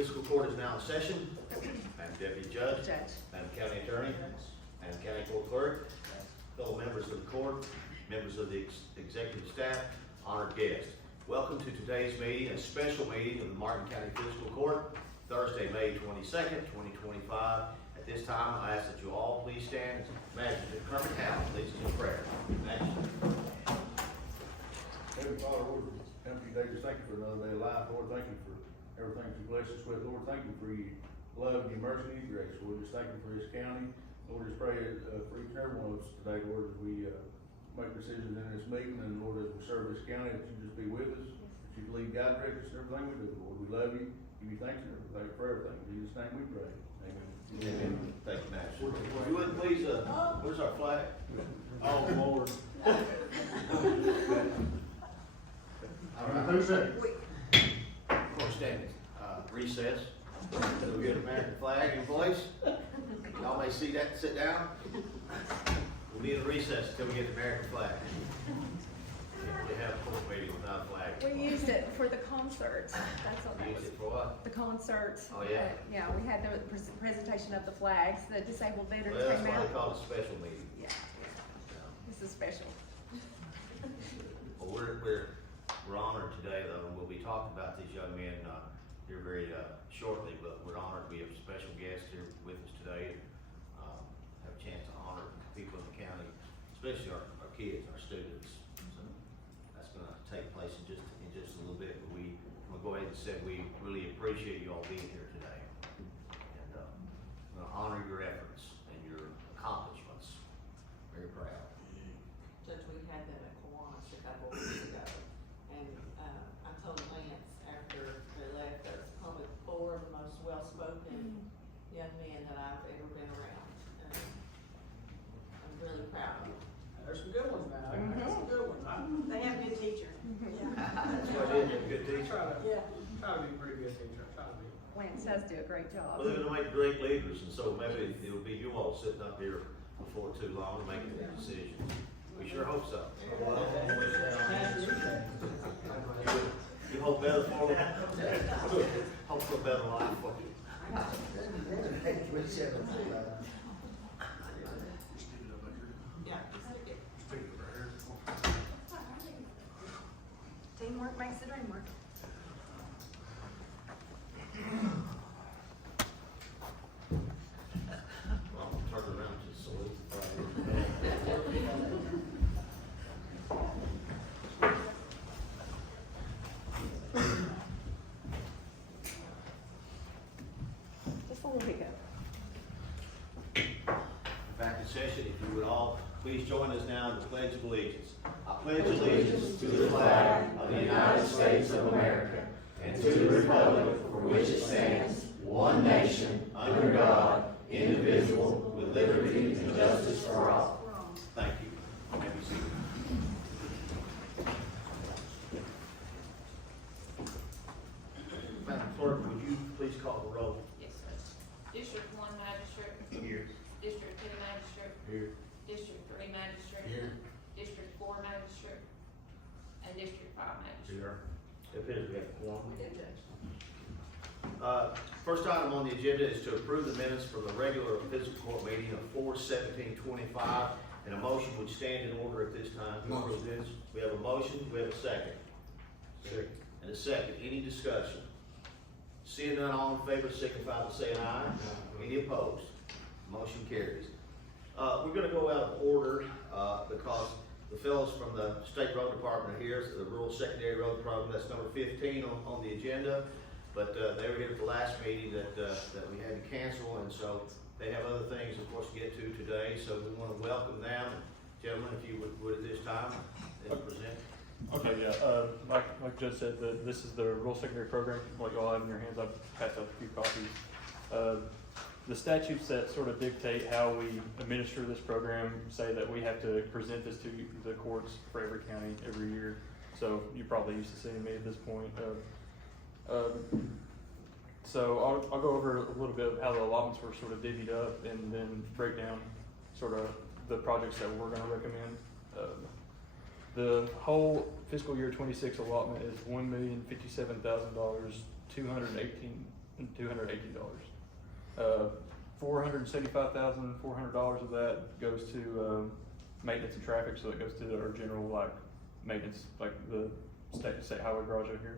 Fiscal Court is now in session. Madam Deputy Judge. Madam County Attorney. Madam County Court Clerk. Fellow members of the court, members of the executive staff, honored guests. Welcome to today's meeting, a special meeting of the Martin County Fiscal Court, Thursday, May 22nd, 2025. At this time, I ask that you all please stand. Magistrate Kermit Howell leads us in prayer. Magistrate. Heavenly Father, Lord, come to you today, just thank you for another day of life. Lord, thank you for everything that you blessed us with. Lord, thank you for your love, your mercy, and your grace. Lord, just thank you for this county. Lord, just pray for each and every one of us today, Lord, as we make decisions in this meeting, and Lord, as we serve this county, that you just be with us, that you lead, guide, direct us in everything we do. Lord, we love you, give you thanks and everything for everything. In Jesus' name we pray. Amen. Amen. Thank you, Magistrate. If you would please, where's our flag? Oh, Lord. All right. Before standing, recess. So we get the American flag in place. Y'all may see that, sit down. We'll need a recess until we get the American flag. We have a court meeting without a flag. We used it for the concert. That's what that Use was. it for what? The concert. Oh, yeah. Yeah, we had the presentation of the flags. The disabled veterans Well, that's came why out. they call it a special meeting. Yeah, this is special. Well, we're honored today, though, and we'll be talking about these young men here very shortly, but we're honored we have special guests here with us today, and have a chance to honor people in the county, especially our kids, our students. So that's gonna take place in just a little bit, but we'll go ahead and say we really appreciate you all being here today. And I'm gonna honor your efforts and your accomplishments. Very proud. Judge, we had them at Kiwanis a couple of weeks ago, and I told Lance after they left, that's probably 4 of the most well-spoken young men that I've ever been around. I'm really proud of them. There's some good ones now. There's some good ones. They have a good teacher. That's what it is, a good I teacher. try to be a pretty good teacher. I try to be. Lance does do a great job. Well, they're gonna make great leaders, and so maybe it'll be you all sitting up here before too long making that decision. We sure hope so. You hope better for them? Hope for a better life for you. Yeah. Teamwork makes the dream work. Well, I'm gonna turn around just so it's Just a little bit. back in session. If you would all please join us now in the Pledge of Allegiance. I pledge allegiance to the flag of the United States of America and to the republic for which it stands, one nation, under God, indivisible, with liberty and justice for all. Thank you. You may be seated. Madam Clerk, would you please call the roll? Yes, sir. District 1 magistrate. Here. District 2 magistrate. Here. District 3 magistrate. Here. District 4 magistrate. And District 5 magistrate. Here. It appears we have a quorum. First item on the agenda is to approve the minutes from the regular fiscal court meeting of 4/17/25, and a motion would stand in order at this time. Who approves this? We have a motion, we have a second. Second. And a second. Any discussion? Seeing none, all in favor signify by saying aye. Any opposed? Motion carries. We're gonna go out of order, because the fellows from the State Road Department are here, so the Rural Secondary Road Program, that's number 15 on the agenda. But they were here at the last meeting that we had to cancel, and so they have other things, of course, to get to today. So we want to welcome them. Gentlemen, if you would at this time, and present. Okay, yeah, like Judge said, this is the rural secondary program, what y'all have in your hands. I've passed out a few copies. The statutes that sort of dictate how we administer this program say that we have to present this to the courts for every county every year. So you're probably used to seeing me at this point. So I'll go over a little bit of how the allotments were sort of divvied up, and then break down sort of the projects that we're gonna recommend. The whole fiscal year 26 allotment is $1,057,218 $475,400 of that goes to, maintenance and traffic, so it goes to our general, like, maintenance, like the state highway garage out here.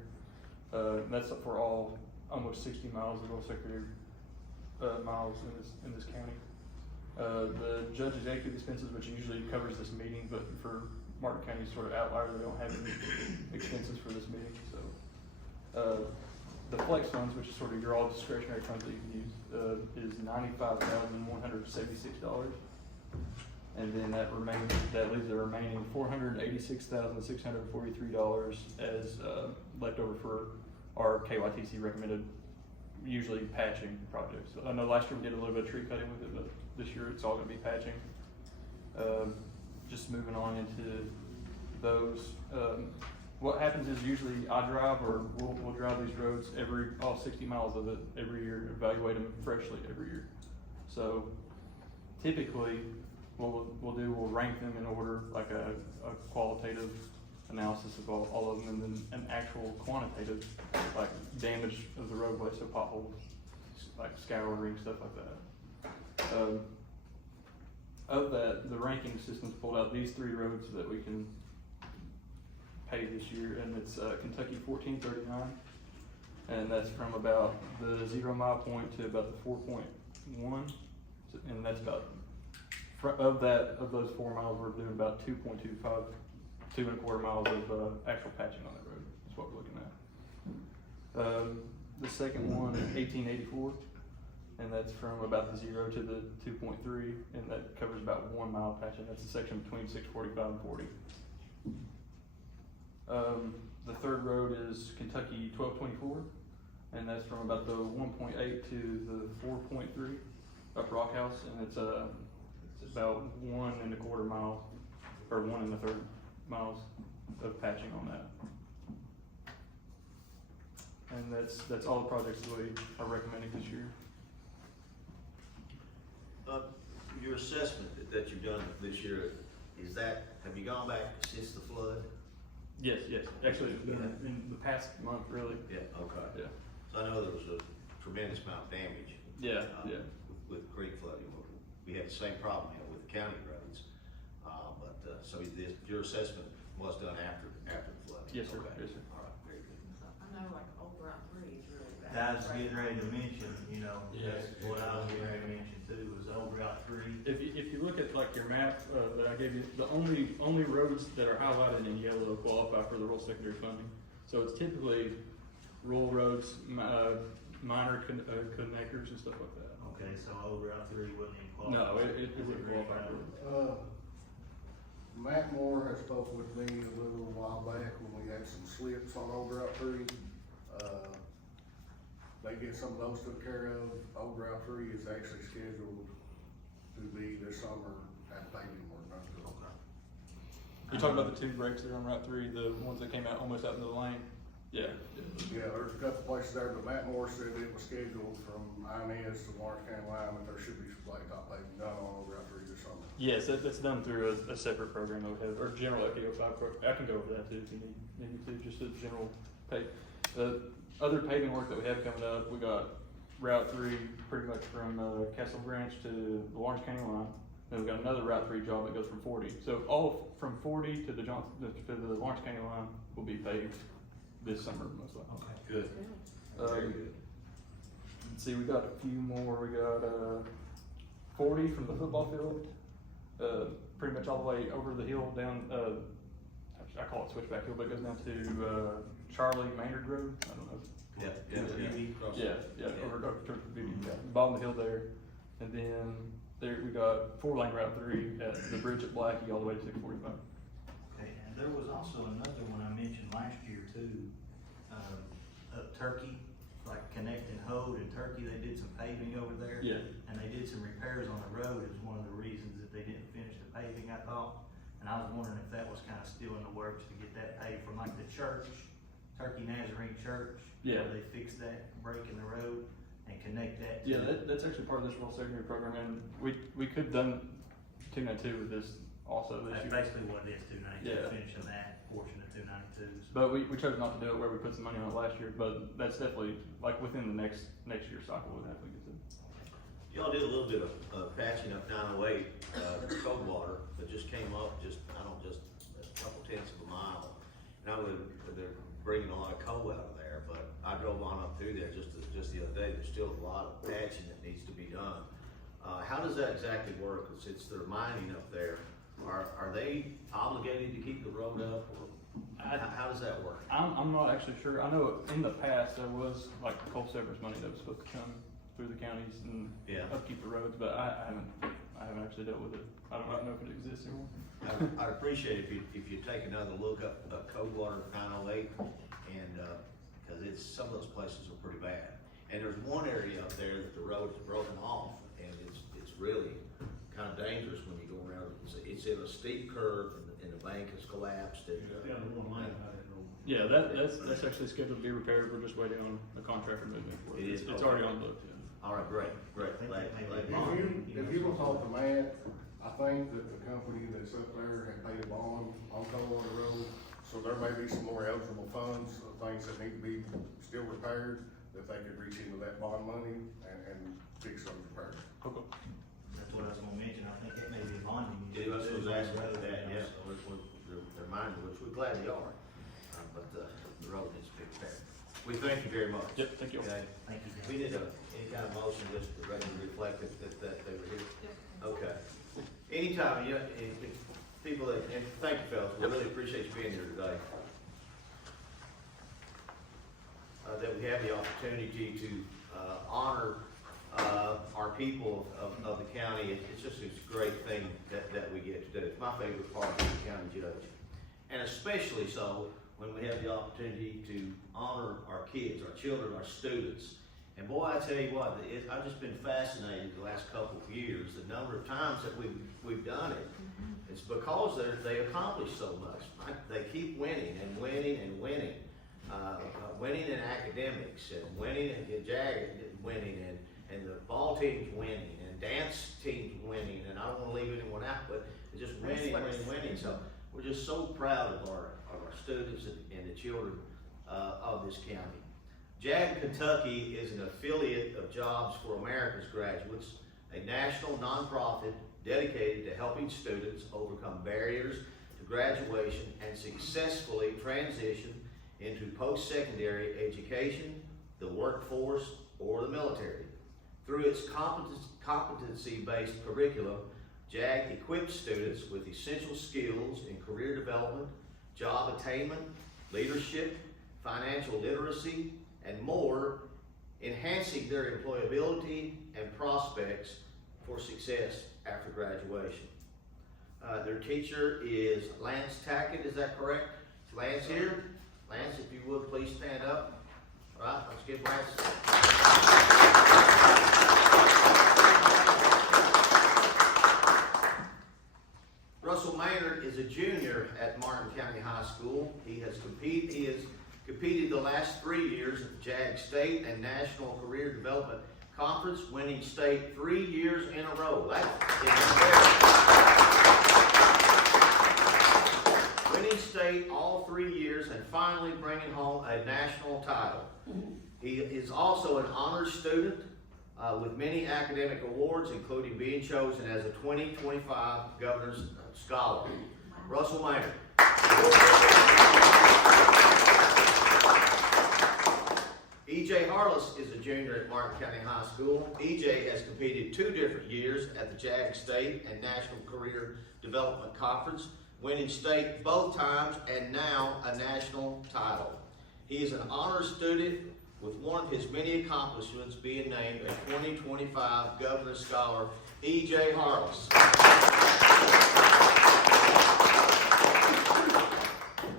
And that's for almost 60 miles of rural sector, miles in this county. The judge's active expenses, which usually covers this meeting, but for Martin County sort of outlier, they don't have any expenses for this meeting, so. The flex funds, which is sort of your all discretionary funds that you can use, is $95,176. And then that leaves the remaining $486,643 as, leftover for our KYTC recommended, usually patching projects. I know last year we did a little bit of tree cutting with it, but this year it's all gonna be patching. Just moving on into those, what happens is usually I drive, or we'll drive these roads all 60 miles of it every year, evaluate them freshly every year. So typically, what we'll rank them in order, like a qualitative analysis of all of them, and then an actual quantitative, like damage of the roadway, so potholes, like scouring, stuff like that. Of that, the ranking system's pulled out these 3 roads that we can pay this year, and it's Kentucky 1439, and that's from about the 0 mile point to about the 4.1, and that's about, of those 4 miles, we're doing about 2.25, 2.25 miles of actual patching on that road. That's what we're looking at. The second one is 1884, and that's from about the 0 to the 2.3, and that covers about 1 mile patching. That's the section between 645 and 40. The third road is Kentucky 1224, and that's from about the 1.8 to the 4.3 up Rock House, and it's about 1.25 miles, or 1 1/3 miles of patching on that. And that's all the projects that we are recommending this year. Your assessment that you've done this year, have you gone back since the flood? Yes, actually, in the past month, really. Yeah, okay. Yeah. So I know there was a tremendous amount of damage. Yeah. With creek flooding. We had the same problem here with the county roads. So your assessment was done after the flood? Yes, sir. Okay. Yes, sir. All right, very good. I know like Old Route 3 is really bad. I was getting ready to mention, Yes. that's what I was getting ready to mention too, was Old Route 3. If you look at like your map that I gave you, the only roads that are highlighted in yellow qualify for the rural secondary funding. So it's typically rural roads, minor connectors and stuff like that. Okay, so Old Route 3 wouldn't even qualify. No, it wouldn't qualify for it. Matt Moore has spoken with me a little while back when we had some slips on Old Route 3. They get some of those took care of. Old Route 3 is actually scheduled to be this summer at paving work. You're talking about the 2 breaks there on Route 3, the ones that came out almost out into the lane? Yeah. Yeah, there's a couple places there, but Matt Moore said it was scheduled from Inez to Lawrence County line, and there should be some blacktop paving done on Old Route 3 this summer. Yes, that's done through a separate program that we have, or general EO5 program. I can go over that too if you need me to, just a general pay. Other paving work that we have coming up, we got Route 3 pretty much from Castle Branch to the Lawrence County line. Then we got another Route 3 job that goes from 40. So all from 40 to the Lawrence County line will be paved this summer most likely. Okay. Good. Very good. Let's see, we got a few more. We got 40 from the football field, pretty much all the way over the hill down. I call it Switchback Hill, but it goes down to Charlie Maynard Road. I don't know. Yeah, over to the bottom of the hill there, and then there we got 4-lane Route 3 at the bridge at Blackie all the way to 645. Okay, and there was also another one I mentioned last year too, up Turkey, like connecting Hode and Turkey, they did some paving over there. Yeah. And they did some repairs on the road, is one of the reasons that they didn't finish the paving, I thought. And I was wondering if that was kind of still in the works to get that paved from like the church, Turkey Nazarene Church. Yeah. Where they fixed that break in the road and connect that to. Yeah, that's actually part of this rural secondary program, and we could have done 292 with this also this That's year. basically what it is, 292, Yeah. finishing that. portion of 292s. But we chose not to do it where we put some money on it last year, but that's definitely, like, within the next year's cycle, we'll definitely get to. Y'all did a little bit of patching up 908, cold water that just came up, just a couple tenths of a mile. And I would, they're bringing a lot of coal out of there, but I drove on up through there just the other day. There's still a lot of patching that needs to be done. How does that exactly work? It's their mining up there. Are they obligated to keep the road up, or how does that work? I'm not actually sure. I know in the past there was like coal severance money that was supposed to come through the counties and Yeah. upkeep the roads, but I haven't actually dealt with it. I don't know if it exists anymore. I'd appreciate if you take another look up Coldwater 908, and, cause some of those places are pretty bad. And there's one area up there that the road is broken off, and it's really kind of dangerous when you go around. It's in a steep curve, and the bank has collapsed, and, Down to one lane, I didn't know. Yeah, that's actually scheduled to be repaired. We're just waiting on the contractor moving for it. It is, It's okay. already on book. Yeah. all right, great. Glad- If you will talk to Matt, I think that the company that's up there had paid a bond on Coldwater Road, so there may be some more eligible funds, things that need to be still repaired, that they could reach into that bond money and fix those repairs. Okay. That's what I was gonna mention, I think that may be a bonding. Yeah, I was asking about that, yeah, so they're minded, which we're glad they are, but the road needs to be repaired. We thank you very much. Yep, thank you. Okay. Thank you. We need any kind of motion just to regularly reflect that they were here. Okay. Anytime, if people that, and thank you fellas, we really appreciate you being here today. That we have the opportunity to, honor, our people of the county. It's just a great thing that we get to do. It's my favorite part of being county judge. And especially so when we have the opportunity to honor our kids, our children, our students. And boy, I tell you what, I've just been fascinated the last couple of years, the number of times that we've done it. It's because they accomplish so much. Right? They keep winning and winning and winning. Winning in academics, and winning in JAG, winning, and the ball team's winning, and dance team's winning, and I don't wanna leave anyone out, but it's just winning. So we're just so proud of our students and the children of this county. JAG Kentucky is an affiliate of Jobs for America's Graduates, a national nonprofit dedicated to helping students overcome barriers to graduation and successfully transition into post-secondary education, the workforce, or the military. Through its competency-based curriculum, JAG equips students with essential skills in career development, job attainment, leadership, financial literacy, and more, enhancing their employability and prospects for success after graduation. Their teacher is Lance Tackett, is that correct? Is Lance here? Lance, if you would, please stand up. All right, let's give Lance. Russell Maynard is a junior at Martin County High School. He has competed the last 3 years at the JAG State and National Career Development Conference, winning state 3 years in a row. Winning state all 3 years and finally bringing home a national title. He is also an honors student with many academic awards, including being chosen as a 2025 Governor's Scholar. Russell Maynard. E.J. Harless is a junior at Martin County High School. E.J. has competed 2 different years at the JAG State and National Career Development Conference, winning state both times and now a national title. He is an honors student with one of his many accomplishments being named a 2025 Governor's Scholar, E.J. Harless.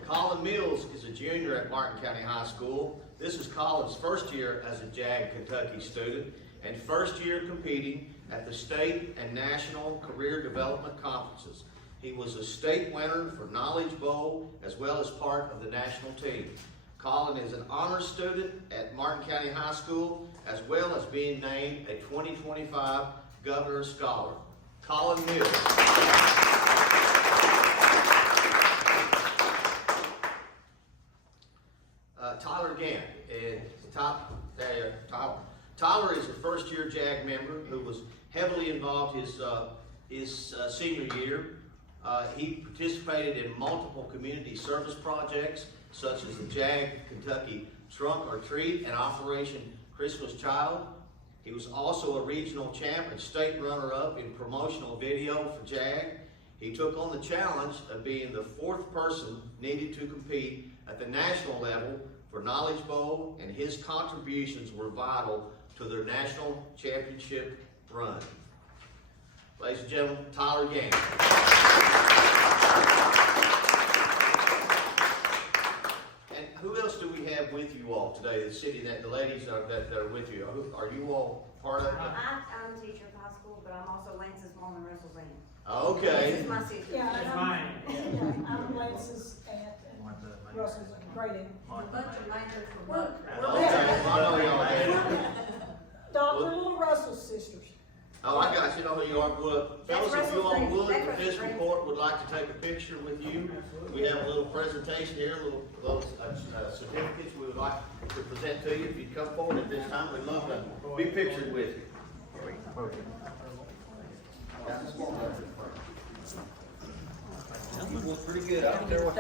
Colin Mills is a junior at Martin County High School. This is Colin's first year as a JAG Kentucky student and first year competing at the state and national career development conferences. He was a state winner for Knowledge Bowl as well as part of the national team. Colin is an honors student at Martin County High School as well as being named a 2025 Governor's Scholar. Colin Mills. Tyler Gant, and Tyler is a first-year JAG member who was heavily involved his senior year. He participated in multiple community service projects, such as the JAG Kentucky Trunk or Treat and Operation Christmas Child. He was also a regional champ and state runner-up in promotional video for JAG. He took on the challenge of being the 4th person needed to compete at the national level for Knowledge Bowl, and his contributions were vital to their national championship run. Ladies and gentlemen, Tyler Gant. And who else do we have with you all today? The city, that the ladies that are with you. Are you all part of it? I'm a teacher at the high school, but I'm also Lance's mom and Russell's aunt. Okay. This is my sister. Yeah, That's and mine. I'm Lance's aunt and Russell's great aunt. A bunch of minors from We're- both. Okay, I know y'all have. Dr. Little Russell's sisters. Oh, I got you, know who you are. Well, fellas, if you all Russell's would, friend. the That's fiscal Russell's court would like to take a picture with you. We have a little presentation here, little certificates we would like to present to you. If you'd come forward at this time, we'd love to be pictured with you. You look pretty good. I don't care what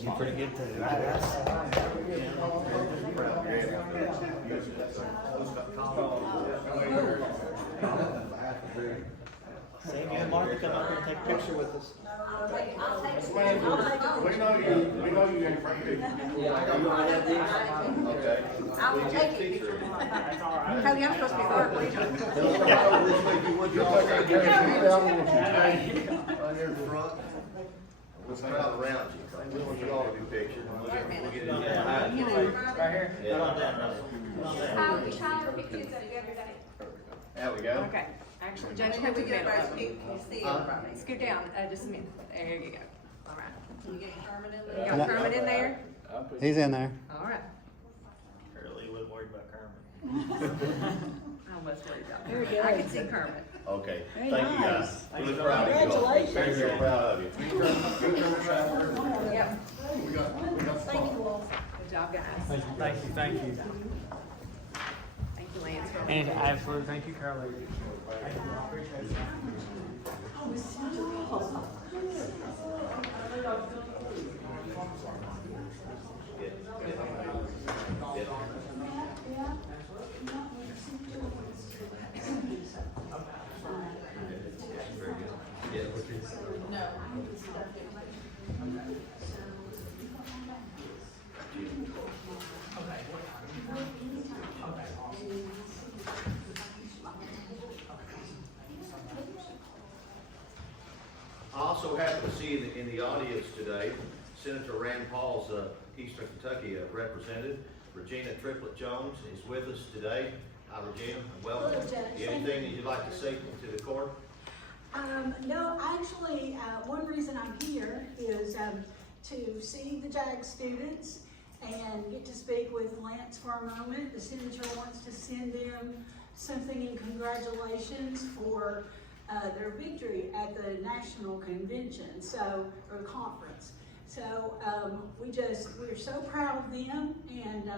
You're pretty good too. Save you and Mark to come up here and take a picture with us. I'll take it. We know you ain't from here. Okay. I will take it. Cody, I'm supposed to be at work, what are you doing? This week, you would, you all Take take care your of you, I want you. right here in front. We'll crowd around you. We want you all to be pictured. We'll get it in behind you. Right here. Yeah. Tyler, pick kids up everybody. There we go. Okay, actually, Judge, Can can we we get get right a here? Can you see Huh? everybody? Scoot down, just a minute. There you go. All right. Can you get Herman in You there? got Kermit in there? He's in there. All right. Apparently, wasn't worried about Kermit. I was worried about Very Kermit. I good. can see Kermit. Okay, Very thank you guys. nice. We're really proud of you all. Congratulations. Very proud of you. Yep. Thank you all. Good job, guys. Thank you. Thank you, Lance. for- And absolutely, thank you, Carly. No. I also happen to see in the audience today, Senator Rand Paul's Eastern Kentucky representative, Regina Triplett Jones, is with us today. Hi, Regina, and welcome. Hello, Judge. Anything that you'd like to say to the court? No, actually, one reason I'm here is to see the JAG students and get to speak with Lance for a moment. The senator wants to send them something in congratulations for their victory at the national convention, or conference. So we're so proud of them, and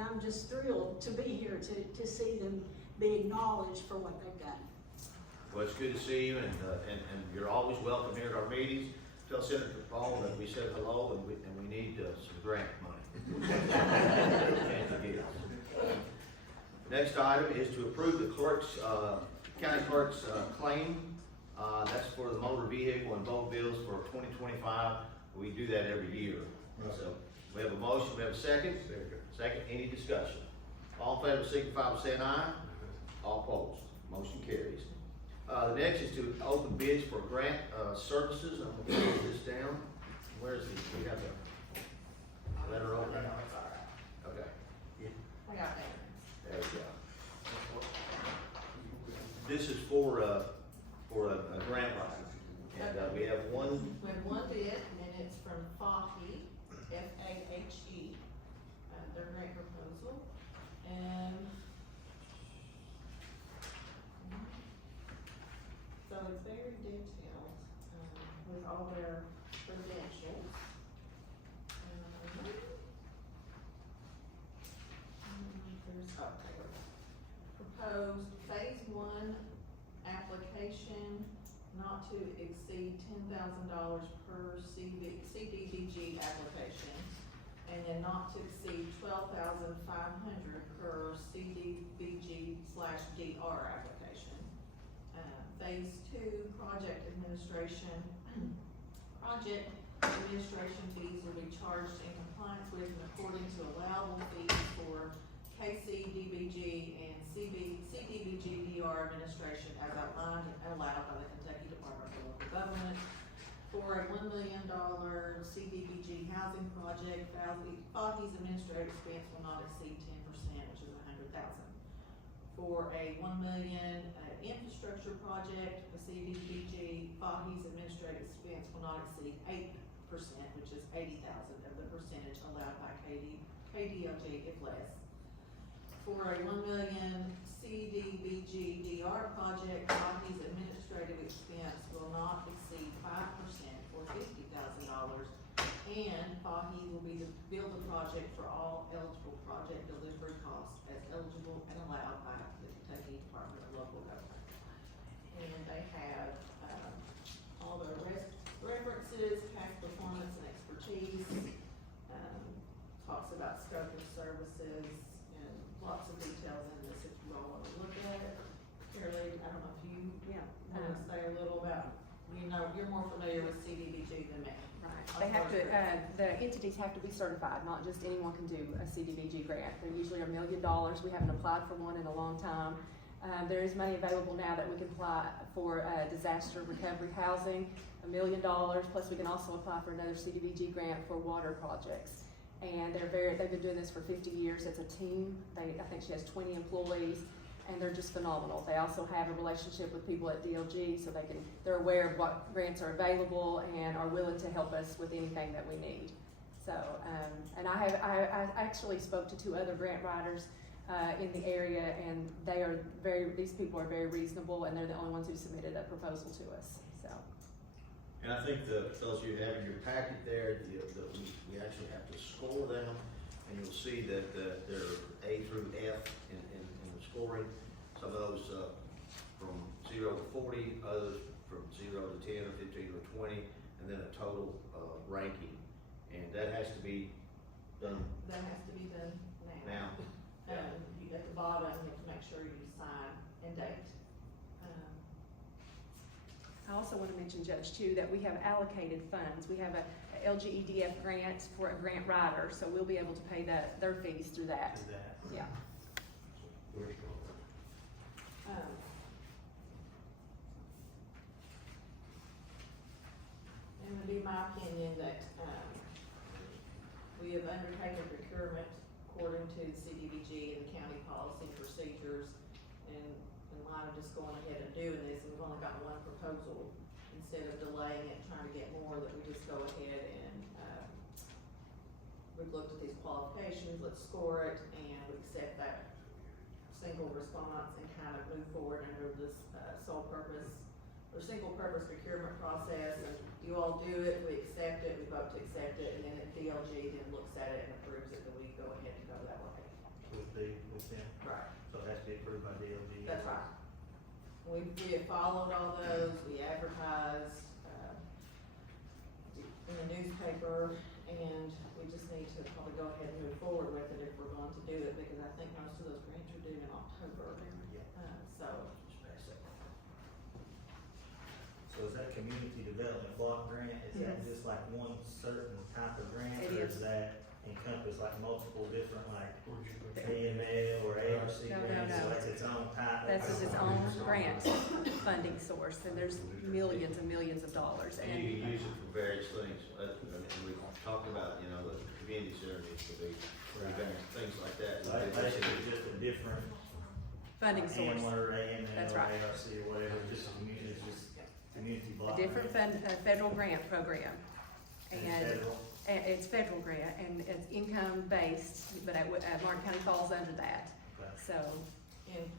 I'm just thrilled to be here to see them be acknowledged for what they've done. Well, it's good to see you, and you're always welcome here at our meetings. Tell Senator Paul that we said hello, and we need some grant money. Next item is to approve the county clerk's claim. That's for the motor vehicle and boat bills for 2025. We do that every year. So we have a motion, we have a second. Second, any discussion? All in favor signify by saying aye. All opposed, motion carries. The next is to open bids for grant services. I'm gonna close this down. Where is the, we have the letter open? Okay, I got that. there we go. This is for a grant writing, and we have one. We have one bid, and it's from Fahe, F-A-H-E, their grant proposal, and so it's very detailed. all their credentials. Proposed phase one application not to exceed $10,000 per CDBG application, and then not to exceed $12,500 per CDBG/DR application. Phase two, project administration. Project administration fees will be charged in compliance with and according to allowable fees for KCDBG and CDBG-DR administration as outlined and allowed by the Kentucky Department of Local Government. For a $1 million CDBG housing project, FAHE's administrative expense will not exceed 10%, which is $100,000. For a $1 million infrastructure project, the CDBG, FAHE's administrative expense will not exceed 8%, which is $80,000 of the percentage allowed by KDLG if less. For a $1 million CDBG-DR project, FAHE's administrative expense will not exceed 5% or $50,000, and FAHE will be to build the project for all eligible project delivery costs as eligible and allowed by the Kentucky Department of Local Government. And they have, all the references, past performance and expertise, talks about scope of services, and lots of details in this if you all want to look at it. Shirley, I don't know if you want to say a little about, you're more familiar with CDBG than me. Right, they have to, the entities have to be certified, not just anyone can do a CDBG grant. They're usually $1 million. We haven't applied for one in a long time. There is money available now that we can apply for disaster recovery housing, $1 million, plus we can also apply for another CDBG grant for water projects. And they've been doing this for 50 years. It's a team. I think she has 20 employees, and they're just phenomenal. They also have a relationship with people at DLG, so they're aware of what grants are available and are willing to help us with anything that we need. So, and I actually spoke to 2 other grant writers in the area, and these people are very reasonable, and they're the only ones who submitted a proposal to us. So. And I think those you have in your packet there, we actually have to score them, and you'll see that they're A through F in the scoring. Some of those from 0 to 40, others from 0 to 10 or 15 or 20, and then a total ranking. And that has to be done. That has to be done now. Yeah. You at the bottom, you have to make sure you sign and date. I also want to mention, Judge, too, that we have allocated funds. We have a LGEDF grant for a grant writer, so we'll be able to pay their fees through that. Yeah. It would be my opinion that, we have undertaken procurement according to CDBG and county policy and procedures, and in line of just going ahead and doing this, and we've only got one proposal, instead of delaying it, trying to get more, that we just go ahead and, we've looked at these qualifications, let's score it, and we accept that single response and kind of move forward under this, sole purpose, or single purpose procurement process, and you all do it, we accept it, we vote to accept it, and then if DLG then looks at it and approves it, then we go ahead and go that way. With them. Right. So it has to be approved by DLG. That's right. We have followed all those, we advertised, in the newspaper, and we just need to probably go ahead and move forward with it if we're going to do it, because I think most of those grants are due in October. So is that community development block grant, is that Yes. just like one certain type of grant? It Or is. does that encompass like multiple different, like AML or ARC No, grants? no. So it's its own type? That's its own grant funding source, and there's millions and millions of dollars. And you can use it for various things. And we talked about, the community center needs to be, things like that. So it's basically just a different Funding source. AML or AML That's or right. ARC or whatever, just a community block. A different federal grant program. And And federal? it's federal grant, and it's income based, but Martin County falls under that. Okay. So, And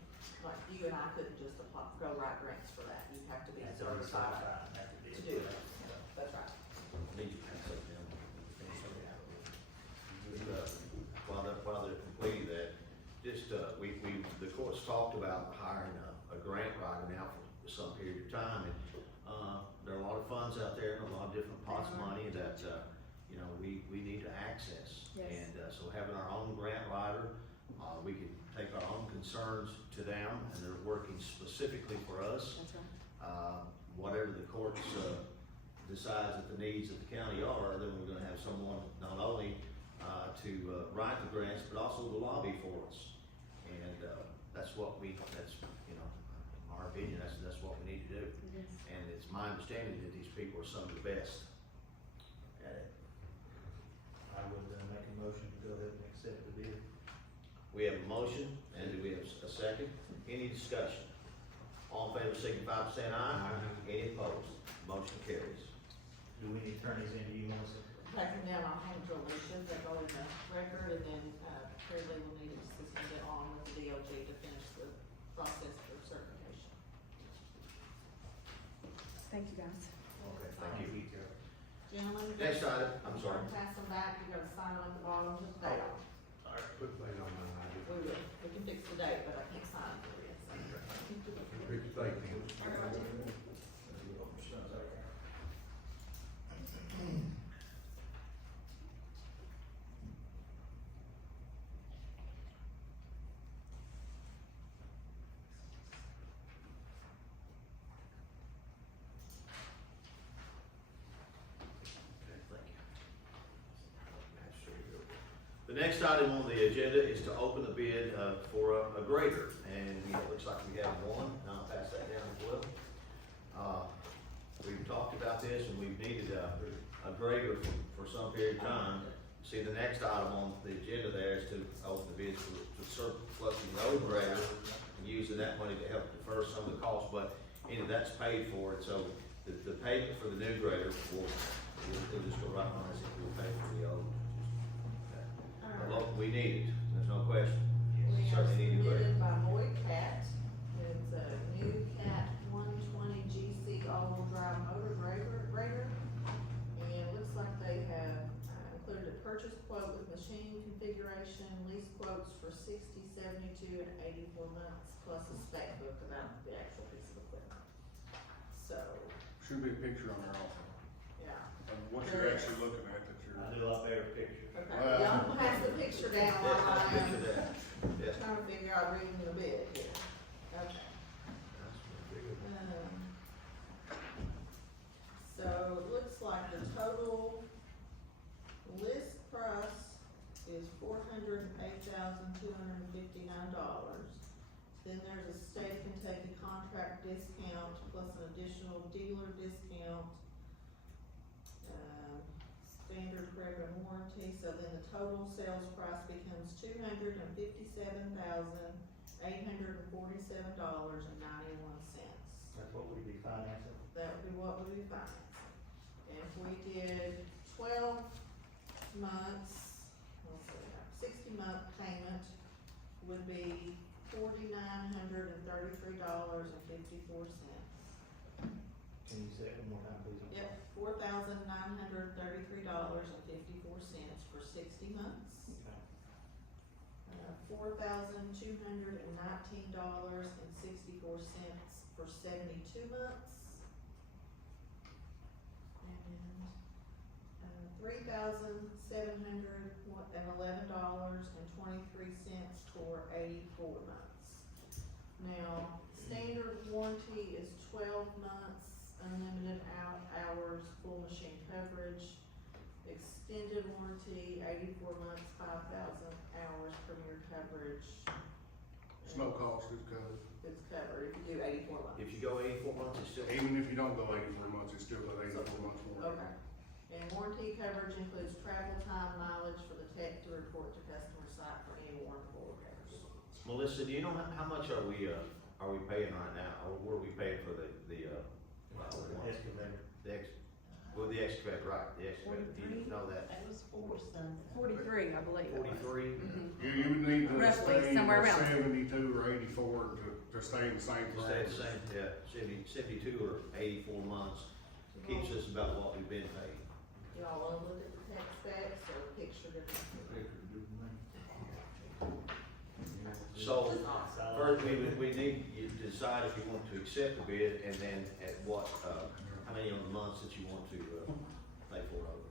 like you and I couldn't just apply, go write grants for that, you have to be That's already certified certified, have to be. to do it. That's right. grant writer now for some period of time, and, there are a lot of funds out there and a lot of different pots of money that, you know, we need to access. Yes. And, so having our own grant writer, we can take our own concerns to them, and they're working specifically for us. That's right. Whatever the courts, decides that the needs of the county are, then we're gonna have someone not only, to, write the grants, but also to lobby for us. And, that's, you know, in our opinion, that's what we need to do. It is. And it's my understanding that these people are some of the best at it. I would, make a motion to go ahead and accept the bid. We have a motion, and do we have a second? Any discussion? All in favor, signify by saying aye. Any opposed? Motion carries. Do we need to turn these into you, Melissa? Take them down, I'll hand it to Alicia, they go in the record, and then, Fairleigh will need to assist them get on with the DOT to finish the process for certification. Thank you, guys. Okay, thank you. Gentlemen. Next item, I'm sorry. Pass them back, you gotta sign them at the bottom, just date on. All right, put that on my mind. We can fix the date, but I can't sign it for you, so. Thank you. Okay, thank you. The next item on the agenda is to open the bid, for a grader, and it looks like we have one, and I'll pass that down as well. We've talked about this, and we've needed a grader for some period of time. See, the next item on the agenda there is to open the bids for surplusing the old grader, and using that money to help defer some of the costs, but, that's paid for, and so the payment for the new grader will just go right on as if we pay for the old. Well, we need it, there's no question. We are Certainly need a grader. submitted by Boyd Cat, it's a new Cat 120 GC all-wheel drive motor grader, and it looks like they have included a purchase quote with machine configuration, lease quotes for 60, 72, and 84 months, plus a spec book about the actual piece of equipment. So, Should be a picture on there also, yeah. of what you're actually looking at, that you're. I do a lot better picture. Okay, y'all pass the picture down while I am Picture that. Yes. trying to figure out reading the bid here. Okay. So it looks like the total list price is $408,259. Then there's a state of Kentucky contract discount plus an additional dealer discount. Standard credit and warranty, so then the total sales price becomes $257,847.91. That's what we'd be financing. That would be what we would be financing. And if we did 12 months, let's see, 60-month payment would be $4,933.54. Can you say it one more time, please? Yep, $4,933.54 for 60 months. Okay. $4,219.64 for 72 months. And $3,711.23 for 84 months. Now, standard warranty is 12 months, unlimited hours, full machine coverage. Extended warranty, 84 months, 5,000 hours, premier coverage. Smoke cost is covered. It's covered if you do 84 months. If you go 84 months, it's still. Even if you don't go 84 months, it's still got 84 months more. Okay. And warranty coverage includes travel time, mileage for the tech to report to customer site for any warrantable repairs. Melissa, do you know how much are we paying right now, or were we paying for the Excavator. the excavator, right, the excavator, do you know that? It was 4-something. 43, I believe. it was. 43? Mhm. You would need to Roughly, stay somewhere at around. 72 or 84 to stay in the same To stay the parameters. same, yeah, 72 or 84 months, keeps us about what we've been paying. Y'all wanna look at the tech specs or picture different? So, first, we need you to decide if you want to accept the bid, and then at what, how many of the months that you want to, pay for it over.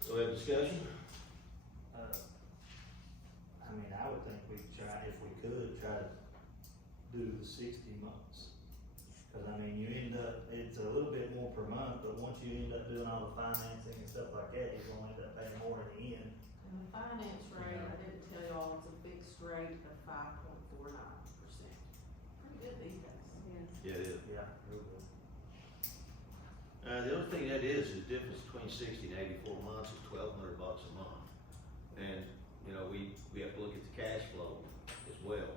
So we have discussion? I mean, I would think we try, if we could, try to do the 60 months. Cause I mean, you end up, it's a little bit more per month, but once you end up doing all the financing and stuff like that, you're gonna end up paying more in the end. And the finance rate, I didn't tell y'all, it's a fixed rate of 5.49%. Pretty good these days. Yes. Yeah, it is. Yeah. real good. The other thing that is difference between 60 and 84 months is $1,200 a month. And, you know, we have to look at the cash flow as well.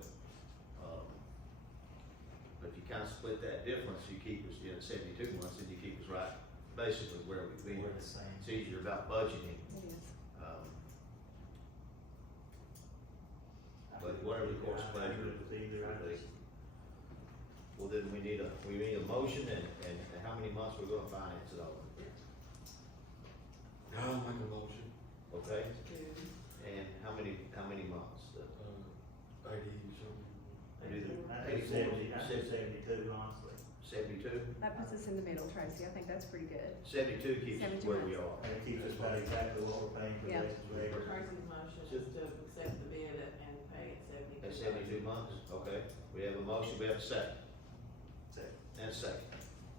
But if you kind of split that difference, you keep us, 72 months, and you keep us right, basically where we've been. We're the same. It's easier about budgeting. It is. But whatever the court's I pleasure. agree with either, I just, Well, then we need a motion, and how many months we're gonna finance it over, I'll make a motion. okay? Good. And how many months? 80 something. I do 72, honestly. 72? That puts us in the middle, Tracy, I think that's pretty good. 72 keeps us 72 where we are. And it keeps us about exactly what we're paying for Yeah. this regular. Tracy's motion is to accept the bid and pay it 72. At 72 months, okay. We have a motion, we have a second. Second. And a second.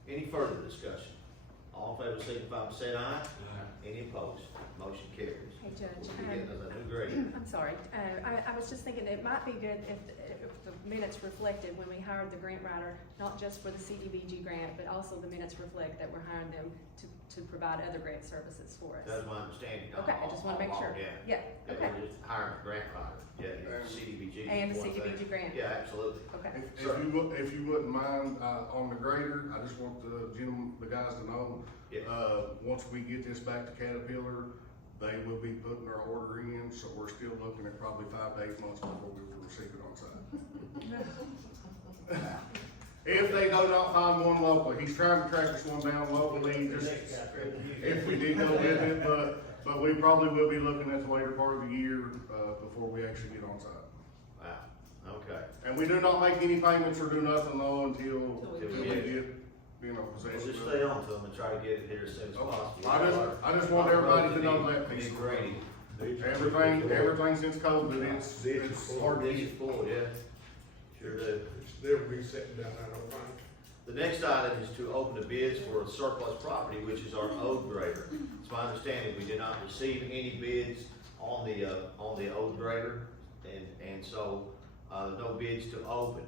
Any further discussion? All in favor, signify by saying aye. Any opposed? Motion carries. Hey, Judge, We'll be getting us a new grade. I'm sorry, I was just thinking it might be good if the minutes reflected when we hired the grant writer, not just for the CDBG grant, but also the minutes reflect that we're hiring them to provide other grant services for us. That's my understanding. Okay, I just wanna make sure. Yeah. Yeah, Yeah, okay, we're just hiring a grant writer. Yeah, CDBG. and the one thing. CDBG grant, Yeah, absolutely. okay. If you wouldn't mind, on the grader, I just want the guys to know, Yeah. once we get this back to Caterpillar, they will be putting their order in, so we're still looking at probably 5 to 8 months before we will receive it on site. If they do not find one locally, he's trying to track this one down locally, just if we did go with it, but we probably will be looking at the later part of the year, before we actually get on site. Wow, okay. And we do not make any payments or do nothing though until Till we we get get, it. possession. We'll just of stay it. on to them and try to get it here as soon as possible. I just want everybody to know that piece. It's great. Everything since COVID, it's hard to This is get. full, yeah. Sure do. They'll be sitting down, I don't mind. The next item is to open the bids for surplus property, which is our ode grader. It's my understanding we did not receive any bids on the ode grader, and so, no bids to open.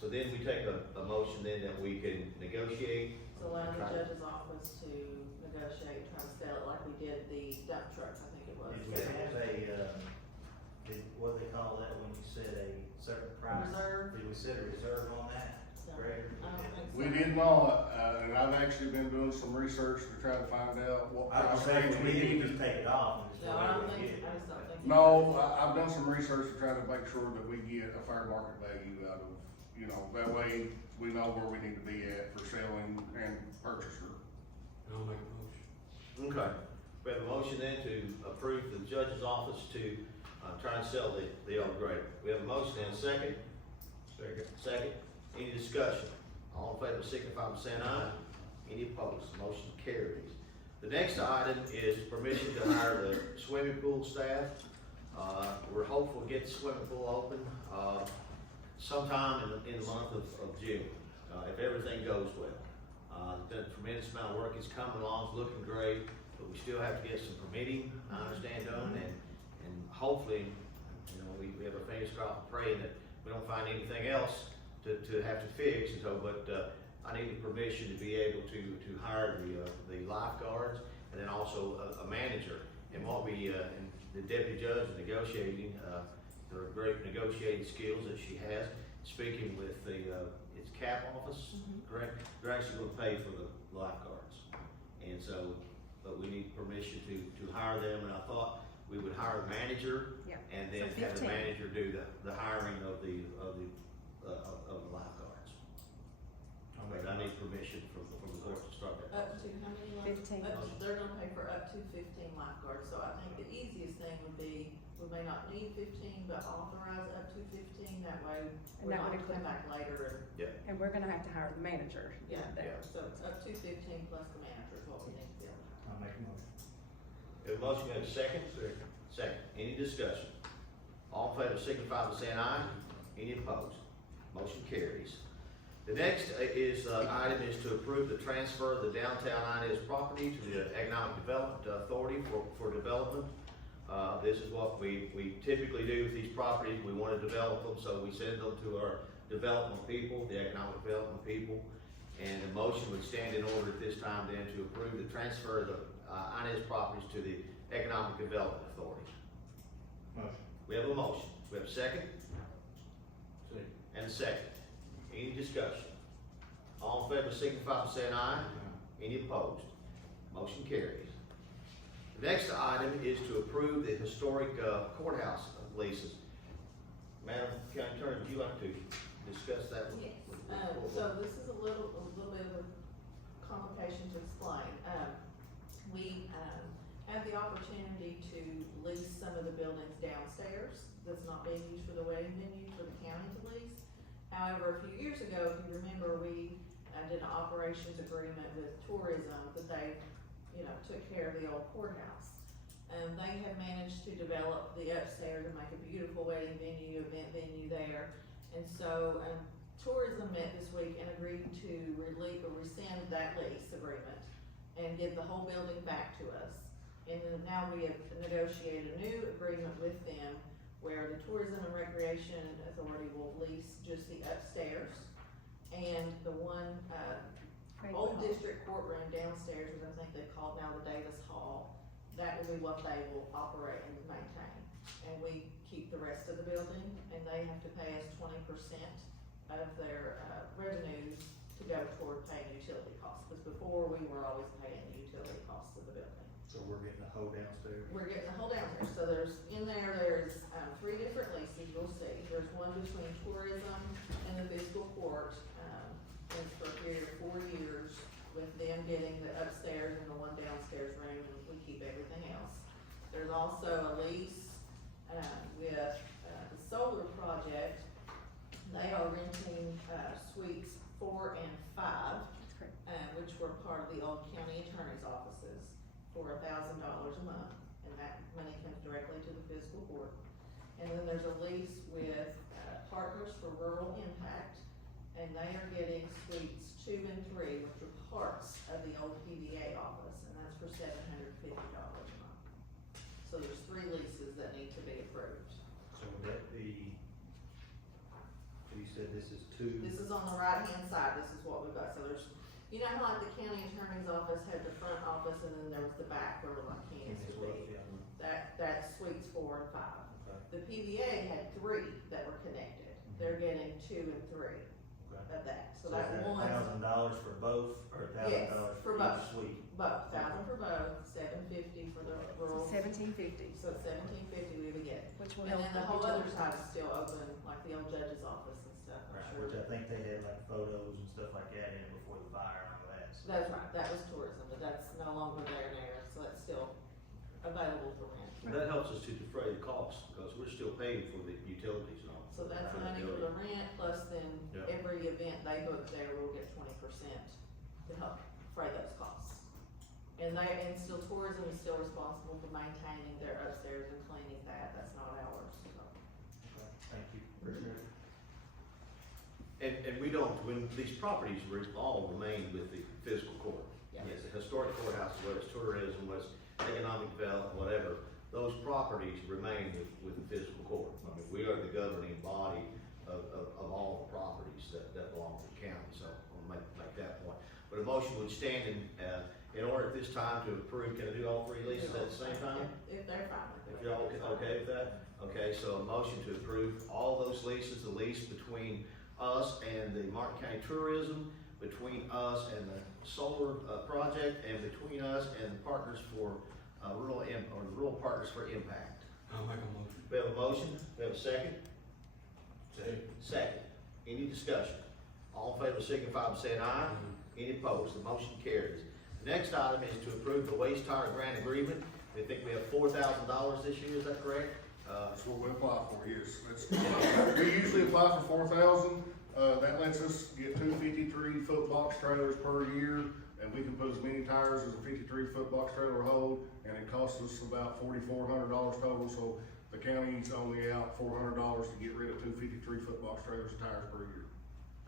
So then we take a motion then that we can negotiate. So allow the judge's office to negotiate, try to sell it like we did the dump trucks, I think it was. Did we have what do they call that when you set a certain price? Reserve? Did we set a reserve on that? So, Greg? I don't think so. We did not, and I've actually been doing some research to try to find out what I was price range saying, we we didn't need. just take it off and just. No, I don't think, I just don't think. No, I've done some research to try to make sure that we get a fair market value out of, that way we know where we need to be at for selling and purchaser. I'll make a motion. Okay. We have a motion then to approve the judge's office to, try and sell the ode grader. We have a motion and a second. Second. Any discussion? All in favor, signify by saying aye. Any opposed? Motion carries. The next item is permission to hire the swimming pool staff. We're hopeful to get the swimming pool open, sometime in the month of June, if everything goes well. Done a tremendous amount of work, it's coming along, it's looking great, but we still have to get some permitting, I understand, done, and hopefully, we have our fingers crossed praying that we don't find anything else to have to fix, and so, but, I need the permission to be able to hire the lifeguards, and then also a manager. And what we, and the deputy judge is negotiating, her great negotiating skills that she has, speaking with it's CAP office, correct? They're actually gonna pay for the lifeguards. And so, but we need permission to hire them, and I thought we would hire a manager, Yeah. and then So have the 15. manager do the hiring of the lifeguards. But I need permission from the court to start that. Up to how many months? 15. They're gonna pay for up to 15 lifeguards, so I think the easiest thing would be, we may not need 15, but authorize up to 15, that way And we're that not would gonna come include- back later And we're gonna have to hire the manager. and, yeah, there. so it's up to 15 plus the manager is what we need to be able to. I'll make a motion. We have a motion, we have a second? Second. Any discussion? All in favor signify by saying aye. Any opposed? Motion carries. The next item is to approve the transfer of the downtown Inez property to the Economic Development Authority for development. This is what we typically do with these properties. We want to develop them, so we send them to our development people, the economic development people. And the motion would stand in order at this time then to approve the transfer of the Inez properties to the Economic Development Authority. Motion. We have a motion. We have a second? And a second. Any discussion? All in favor signify by saying aye. Any opposed? Motion carries. The next item is to approve the historic courthouse leases. Madam County Attorney, would you like to discuss that? Yes, so this is a little bit of a complication to explain. We, have the opportunity to lease some of the buildings downstairs that's not being used for the wedding venue for the county to lease. However, a few years ago, if you remember, we did an operations agreement with tourism that they, took care of the old courthouse. And they have managed to develop the upstairs and make a beautiful wedding venue, event venue there. And so, tourism met this week and agreed to rescind that lease agreement and give the whole building back to us. And then now we have negotiated a new agreement with them where the Tourism and Recreation Authority will lease just the upstairs and the one, old district courtroom downstairs, which I think they call now the Davis Hall. That will be what they will operate and maintain. And we keep the rest of the building, and they have to pay us 20% of their, revenues to go toward paying utility costs. Because before, we were always paying the utility costs of the building. So we're getting the whole downstairs? We're getting the whole downstairs, so there's 3 different leases, you'll see. There's one between tourism and the fiscal court, and it's for a period of 4 years, with them getting the upstairs and the one downstairs room, and we keep everything else. There's also a lease, with, the solar project. They are renting, suites 4 and 5, That's correct. which were part of the old county attorney's offices for $1,000 a month, and that money comes directly to the fiscal court. And then there's a lease with, Partners for Rural Impact, and they are getting suites 2 and 3, which are parts of the old PVA office, and that's for $750 a month. So there's 3 leases that need to be approved. So would that be, so you said this is 2? This is on the right-hand side, this is what we've got, so there's, you know how like the county attorney's office had the front office, and then there was the back where like And Candace this would was be. the other one? That's suites 4 and 5. Okay. The PVA had 3 that were connected, they're getting 2 and 3 Okay. of that, so So is that that one, $1,000 for both, or Yes, $1,000 for for both. each suite? both, 1,000 for both, 750 for the rural, so $1,750, 1750 we would get. which will And help. then the with whole other utilities. side is still open, like the old judge's office and stuff, I'm Right, sure. which I think they had like photos and stuff like that in it before the fire and all that. So That's right, that was tourism, but that's no longer there, so that's still available for rent. And that helps us to defray the costs, because we're still paying for the utilities and all. So that's for the money for building. the rent, plus then Yeah. every event they book there will get 20% to help defray those costs. And still tourism is still responsible for maintaining their upstairs and cleaning that, that's not ours, so. okay, thank you, appreciate it. And we don't, when these properties all remain with the fiscal court. Yeah. Yes, the historic courthouse, whether it's tourism, whether it's economic development, whatever, those properties remain with the fiscal court. I mean, we are the governing body of all the properties that belong to the county, so I'll make that point. But a motion would stand in order at this time to approve, can I do all 3 leases at the same time? If they're fine with it. If you're all okay with that? Okay, so a motion to approve all those leases, the lease between us and the Martin County Tourism, between us and the solar project, and between us and the Partners for Rural Partners for Impact. I'll make a motion. We have a motion, we have a second? Second. Second. Any discussion? All in favor signify by saying aye. Any opposed? The motion carries. The next item is to approve the waste tire grant agreement. I think we have $4,000 this year, is that correct? That's what we apply for, yes. We usually apply for 4,000, that lets us get 2 53-foot box trailers per year, and we can put as many tires as a 53-foot box trailer will hold, and it costs us about $4,400 total, so the county's only out $400 to get rid of 2 53-foot box trailers and tires per year.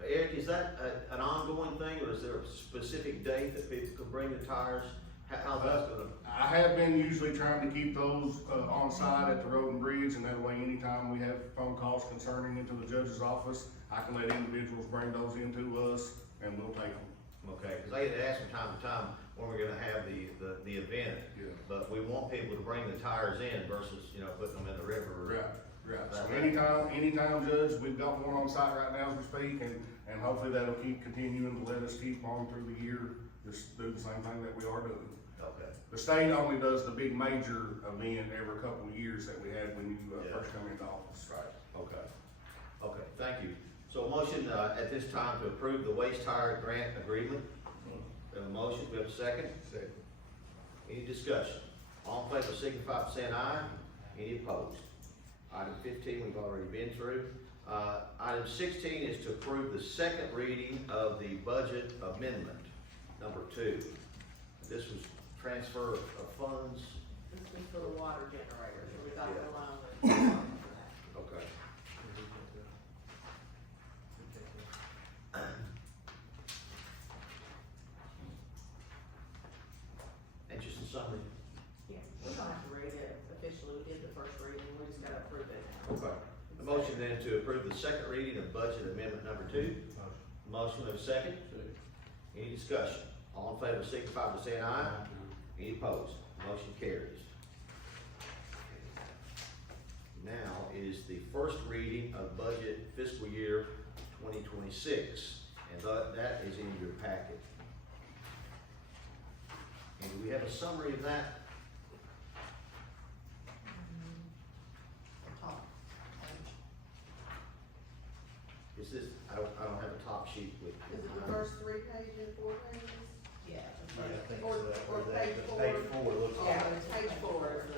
Eric, is that an ongoing thing, or is there a specific date that people can bring the tires? How's that gonna? I have been usually trying to keep those, on site at the road and bridge, and that way anytime we have phone calls concerning into the judge's office, I can let individuals bring those into us, and we'll take them. Okay, because they had asked from time to time when we're gonna have the event. Yeah. But we want people to bring the tires in versus, you know, putting them in the river. Right. So anytime, Judge, we've got one on site right now as we speak, and hopefully that'll keep continuing to let us keep on through the year, just do the same thing that we are doing. Okay. The state only does the big major event every couple of years that we had when you first come into office. Right, okay, thank you. So a motion, at this time to approve the waste tire grant agreement. We have a motion, we have a second? Second. Any discussion? All in favor, signify by saying aye. Any opposed? Item 15, we've already been through. Item 16 is to approve the second reading of the budget amendment, number 2. This was transfer of funds. This is for the water generators, we got Yeah. the loan and for that. Okay. And just a summary. Yeah, we don't have to read it officially, we did the first reading, we just gotta approve it now. Okay. A motion then to approve the second reading of budget amendment number 2. Motion of second. Any discussion? All in favor signify by saying aye. Any opposed? Motion carries. Now is the first reading of budget fiscal year 2026, and that is in your packet. And do we have a summary of that? Top. Is this, I don't have a top sheet with. Is it the first 3 pages, 4 pages? Yeah. Yeah, I think Or so. page The 4. Page 4 looks like. Yeah, page 4 is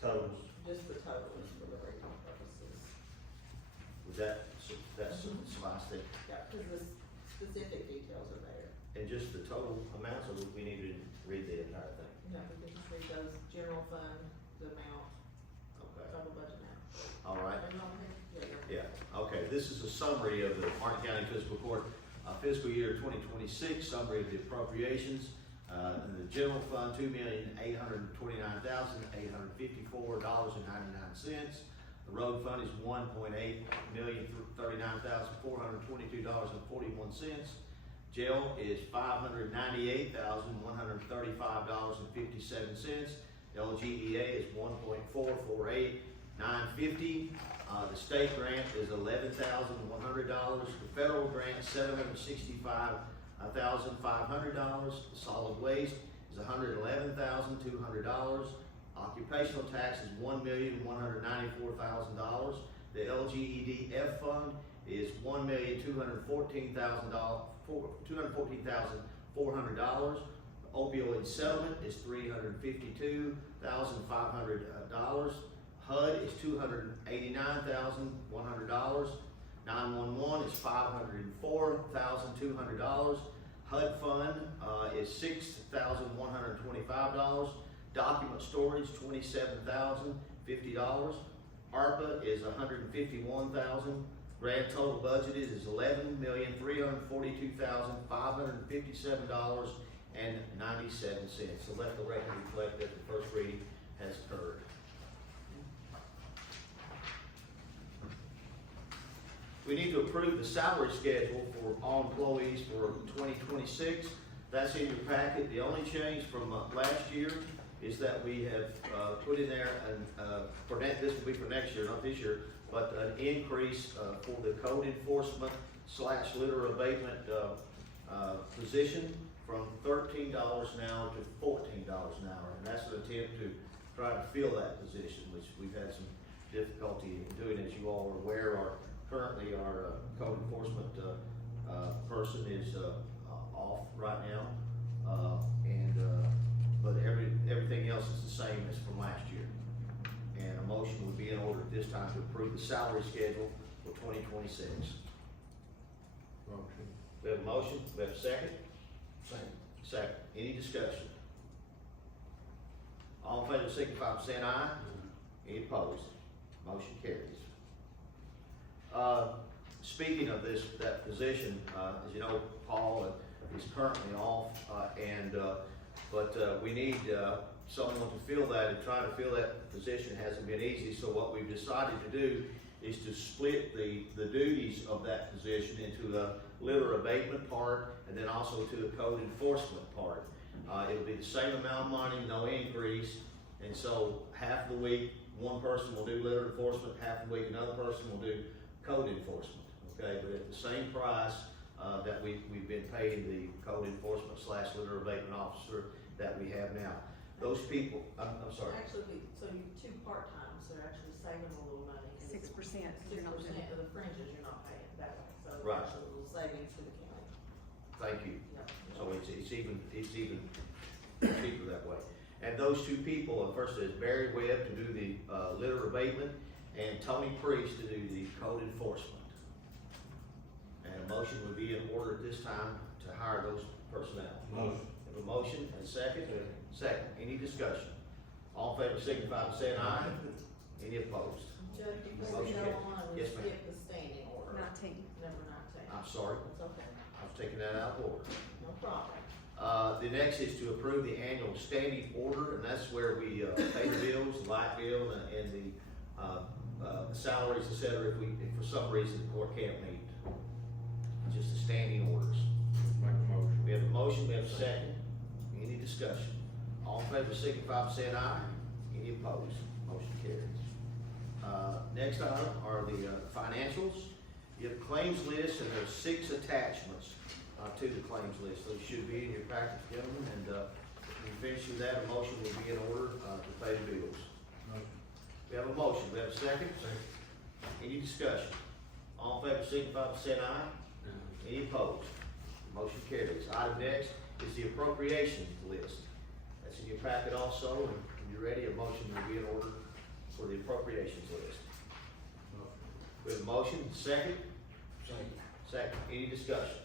Totals. just the totals for the reading purposes. Was that's suffice it? Yeah, because the specific details are there. And just the total amounts, or we need to read the entire thing? Yeah, we can just read those general fund, the amount, Okay. total budget amount. All right. Are you on here? Yeah, Yeah, okay, this is a summary of the Martin County Fiscal Court fiscal year 2026, summary of the appropriations. In the general fund, $2,829,854.99. The road fund is $1,839,422.41. Jail is $598,135.57. LGEA is $1.448950. The state grant is $11,100. The federal grant $765,500. The solid waste is $111,200. Occupational tax is $1,194,000. The LGEDF fund is $214,400. The opioid settlement is $352,500. HUD is $289,100. 911 is $504,200. HUD fund is $6,125. Document storage $27,050. ARPA is $151,000. Grand total budget is $11,342,557.97. So let the record reflect that the first reading has occurred. We need to approve the salary schedule for all employees for 2026. That's in your packet. The only change from last year is that we have put in there, this will be for next year, not this year, but an increase for the code enforcement / litter abatement position from $13 an hour to $14 an hour. And that's an attempt to try to fill that position, which we've had some difficulty in doing, as you all are aware. Currently, our code enforcement person is off right now, and this time to approve the salary schedule for 2026. Motion. We have a motion, we have a second? Second. Second. Any discussion? All in favor, signify by saying aye. Any opposed? Motion carries. Speaking of that position, as you know, Paul is currently off, but we need someone to fill that, and trying to fill that position hasn't been easy. So what we've decided to do is to split the duties of that position into the litter abatement part and then also to the code enforcement part. It'll be the same amount of money, no increase, and so half the week one person will do litter enforcement, half the week another person will do code enforcement. Okay, but at the same price that we've been paying the code enforcement / litter abatement officer that we have now. Those people, I'm sorry. Actually, so you two part-times, they're actually saving a little money. 6%, because you're not doing 6% of the fringes you're not paying that way, so Right. there's actually a little savings for the county. Thank you. Yep. So it's even cheaper that way. And those two people, first is Barry Webb to do the litter abatement and Tony Priest to do the code enforcement. And a motion would be in order at this time to hire those personnel. Motion. Have a motion and a second? Second. Any discussion? All in favor signify by saying aye. Any opposed? Judge, before we Motion go carries. on, we Yes, ma'am. skip the standing order. 19. Number 19. I'm sorry, It's okay, I was taking that out of order. no problem. The next is to approve the annual standing order, and that's where we pay the bills, the light bill, and the salaries, et cetera, if for some reason the court can't meet. Just the standing orders. Make a motion. We have a motion, we have a second. Any discussion? All in favor signify by saying aye. Any opposed? Motion carries. Next item are the financials. You have a claims list, and there's 6 attachments to the claims list. Those should be in your package, gentlemen, and when you finish with that, a motion will be in order to pay the bills. Motion. We have a motion, we have a second? Second. Any discussion? All in favor signify by saying aye. Any opposed? Motion carries. Item next is the appropriations list. That's in your packet also, and when you're ready, a motion will be in order for the appropriations list. We have a motion, second? Second. Second. Any discussion?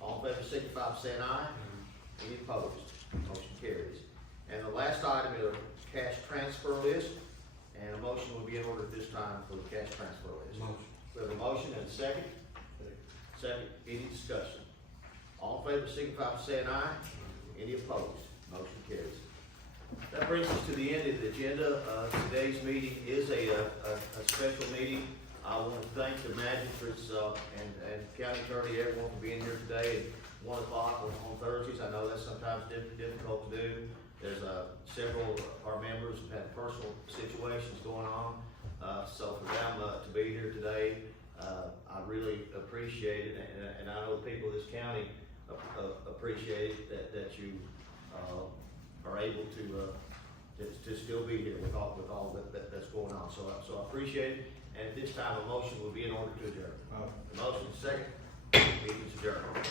All in favor signify by saying aye. Any opposed? Motion carries. And the last item is a cash transfer list, and a motion will be in order at this time for the cash transfer list. Motion. We have a motion and a second? Second. Any discussion? All in favor signify by saying aye. Any opposed? Motion carries. That brings us to the end of the agenda. Today's meeting is a special meeting. I want to thank the magistrates and county attorney, everyone for being here today at 1 o'clock on Thursdays. I know that's sometimes difficult to do. There's several of our members have had personal situations going on. So for them to be here today, I really appreciate it, and I know the people of this county appreciate it, that you are able to still be here with all that's going on. So I appreciate it. And at this time, a motion will be in order to adjourn. The motion is second. Meeting is adjourned.